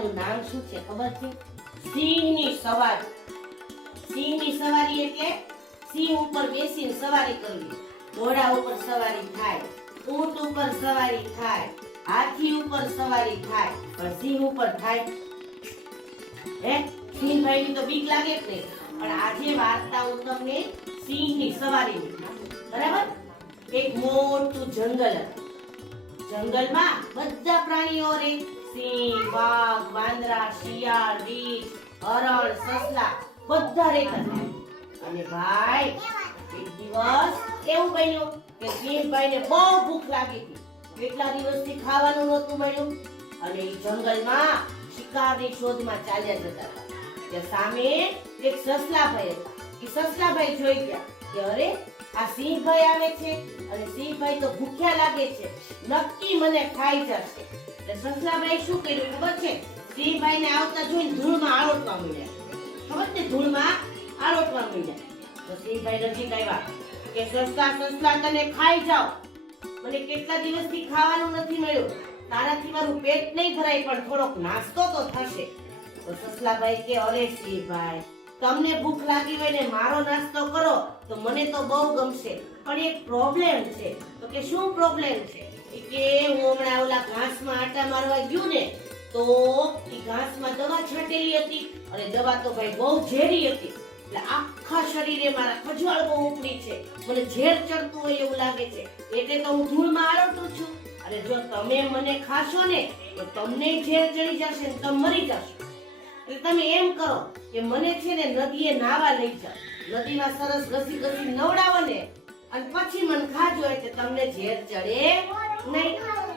ઘોડાનું નામ શું છે ખબર છે? સિંહની સવારી. સિંહની સવારી એટલે સિંહ ઉપર બેસીને સવારી કરવી. ઘોડા ઉપર સવારી થાય, ઊંટ ઉપર સવારી થાય, હાથી ઉપર સવારી થાય, પણ સિંહ ઉપર થાય. હે? સિંહભાઈની તો બીક લાગે જ નહીં. પણ આજે વાર્તા હું તમને સિંહની સવારીની બરાબર? એક મોટું જંગલ હતું. જંગલમાં બધા પ્રાણીઓ રે. સિંહ, વાઘ વાંદરા શિયાળ, રીંછ હરણ સસલા, બધા રેખા થાય. અને ભાઈ, એક દિવસ એવું બન્યું કે સિંહભાઈને બહુ ભૂખ લાગી હતી. કેટલા દિવસથી ખાવાનું નહોતું મળ્યું. અને એ જંગલમાં શિકારની શોધમાં ચાલ્યા જતા હતા. ત્યાં સામે એક સસલાભાઈ હતા. એ સસલાભાઈ જોઈ ગયા કે અરે, આ સિંહભાઈ આવે છે અને સિંહભાઈ તો ભૂખ્યા લાગે છે. નક્કી મને ખાઈ જશે. એટલે સસલાભાઈ શું કર્યું ખબર છે? સિંહભાઈને આવતા જોઈને ધૂળમાં આરોટવા મળ્યા ખબર ને ધૂળમાં આળોટવા માંડ્યા. તો નજીક આવ્યા કે સસલા સસલા તને ખાઈ જાઓ. મને કેટલા દિવસથી ખાવાનું નથી મળ્યું. તારાથી મારું પેટ નહીં ભરાય, પણ થોડોક નાસ્તો તો થશે. તો સસલાભાઈ કે, અરે સિંહભાઈ તમને ભૂખ લાગી હોય ને મારો નાસ્તો કરો, તો મને તો બહુ ગમશે. પણ એક પ્રોબ્લેમ છે. તો કે શું પ્રોબ્લેમ છે? કે, હું હમણાં ઓલા ઘાસમાં આટા મારવા ગયું ને તો એ ઘાસમાં દવા છાંટેલી હતી અને દવા તો ભાઈ બહુ ઝેરી હતી. એટલે આખા શરીરે મારા ખજવાળ બહુ ઉપડી છે. મને ઝેર ચડતું હોય એવું લાગે છે. એટલે તો હું ધૂળમાં આરોટું છું. અને જો તમે મને ખાશો ને, તો તમને ઝેર ચડી જશે ને તમે મરી જશો. એટલે તમે એમ કરો કે મને છે ને નદીએ નાવા લઈ જાઓ. નદીમાં સરસ ઘસી ઘસી નવડાવો ને. અને પછી મને ખાજો એટલે તમને ઝેર ચડે નહીં.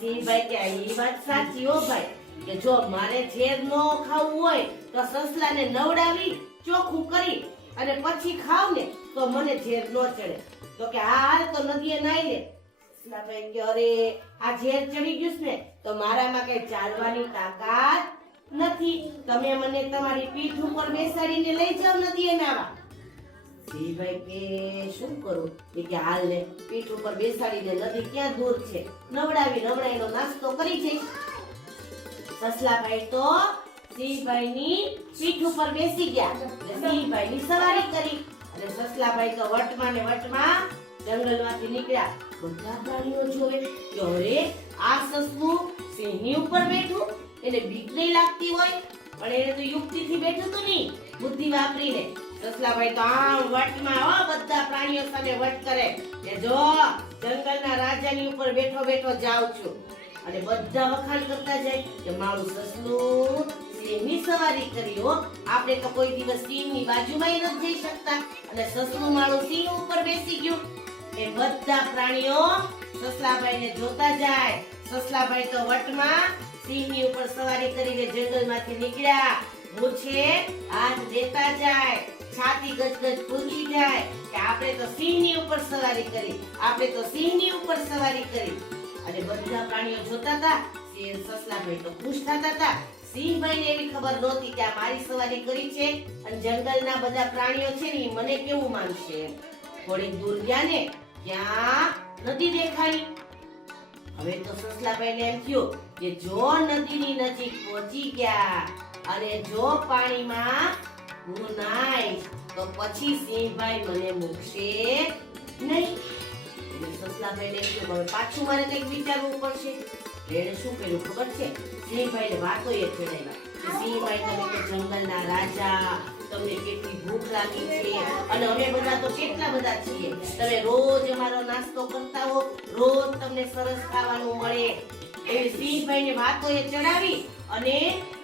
સિંહભાઈ કે આ વાત સાચી હો ભાઈ, કે જો મારે ઝેર નો ખાવું હોય તો સસલાને નવડાવી, ચોખ્ખું કરી અને પછી ખાવ ને તો મને ઝેર ન ચડે. તો કે હા હાલ તો નદીએ નાઈ લે સસલાભાઈ કે અરે, આ ઝેર ચડી ગયું ને, તો મારામાં કઈ ચાલવાની તાકાત નથી. તમે મને તમારી પીઠ ઉપર બેસાડીને લઈ જાઓ નદીએ નાવા. સિંહભાઈ કે શું કરું? કે હાલ ને પીઠ ઉપર બેસાડીને નદી ક્યાં દૂર છે? નવડાવી નવડાવીનો નાસ્તો કરી જઈશ સસલાભાઈ તો સિંહભાઈની પીઠ ઉપર બેસી ગયા. એટલે સિંહભાઈની સવારી કરી. અને સસલાભાઈ તો વટમાં ને વટમાં જંગલમાંથી નીકળ્યા. બધા પ્રાણીઓ જોવે કે અરે આ સસલું સિંહની ઉપર બેઠું. એને બીક નહીં લાગતી હોય. પણ એને તો યુક્તિથી બેઠું તો નહીં. બુદ્ધિ વાપરીને સસલાભાઈ તો આમ વટમાં હો બધા પ્રાણીઓ સામે વટ કરે. કે જો જંગલના રાજાની ઉપર બેઠો બેઠો જાઉં છું. અને બધા વખાણ કરતા જાય કે મારું સસલું સિંહની સવારી કરી હો. આપણે તો કોઈ દિવસ સિંહની બાજુમાં નથી જઈ શકતા. અને સસલું મારું સિંહ ઉપર બેસી ગયું. એ બધા પ્રાણીઓ સસલાભાઈને જોતા જાય. સસલાભાઈ તો વટમાં સિંહની ઉપર સવારી કરીને જંગલમાંથી નીકળ્યા. મૂછે હાથ દેતા જાય. છાતી ગજગજ ફૂલી જાય કે આપણે તો સિંહની ઉપર સવારી કરી, આપણે તો સિંહની ઉપર સવારી કરી. અને બધા પ્રાણીઓ જોતા હતા શેર સસલાભાઈ તો ખુશ થતા હતા. સિંહભાઈને એવી ખબર નહોતી કે આ મારી સવારી કરી છે અને જંગલના બધા પ્રાણીઓ છે ને મને કેવું માનશે? થોડીક દૂર ગયા ને, ત્યાં નદી દેખાઈ. હવે તો સસલાભાઈને એમ થયું કે જો નદીની નજીક પહોંચી ગયા અને જો પાણીમાં હું તો પછી સિંહભાઈ મને મૂકશે નહીં. સસલાભાઈ સસલાભાઈને એમ હવે પાછું મારે કંઈક વિચારવું પડશે. એણે શું કર્યું ખબર છે? સિંહભાઈને વાતો એ ચડાવ્યા સિંહભાઈ તમે તો જંગલના રાજા તમને કેટલી ભૂખ લાગી છે અને અમે બધા તો કેટલા બધા છીએ. તમે રોજ અમારો નાસ્તો કરતા હો રોજ તમને સરસ ખાવાનું મળે. એવી સિંહભાઈને વાતો એ ચડાવી અને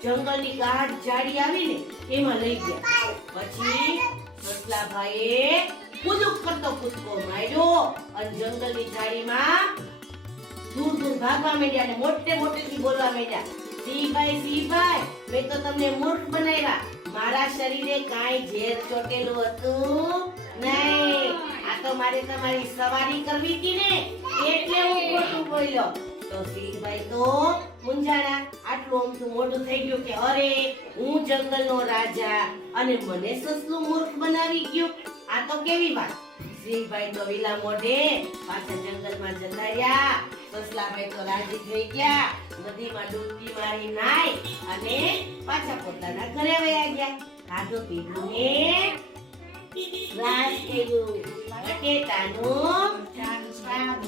જંગલની ગાઢ જાડી આવીને એમાં લઈ ગયા. પછી સસલાભાઈએ કૂદુક કરતો કૂદકો માર્યો અને જંગલની જાડીમાં દૂર દૂર ભાગવા માંડ્યા અને મોટે મોટેથી બોલવા માંડ્યા, સિંહભાઈ સિંહભાઈ, મેં તો તમને મૂર્ખ બનાવ્યા. મારા શરીરે કાંઈ ઝેર ચોટેલું હતું નહીં. આ તો મારે તમારી સવારી કરવી હતી ને, એટલે હું ખોટું બોલ્યો. તો સિંહભાઈ તો મુંજાણા આટલું અમથું મોટું થઈ ગયું કે અરે હું જંગલનો રાજા અને મને સસલું મૂર્ખ બનાવી ગયો. આ તો કેવી વાત? સિંહભાઈ તો વિલા મોઢે પાછા જંગલમાં જતા રહ્યા. સસલાભાઈ તો રાજી થઈ ગયા. નદીમાં ડૂબકી મારી નાય અને પાછા પોતાના ઘરે વયા ગયા. ખાધો પીધું ને રાસ કર્યું. બટેટાનું શાક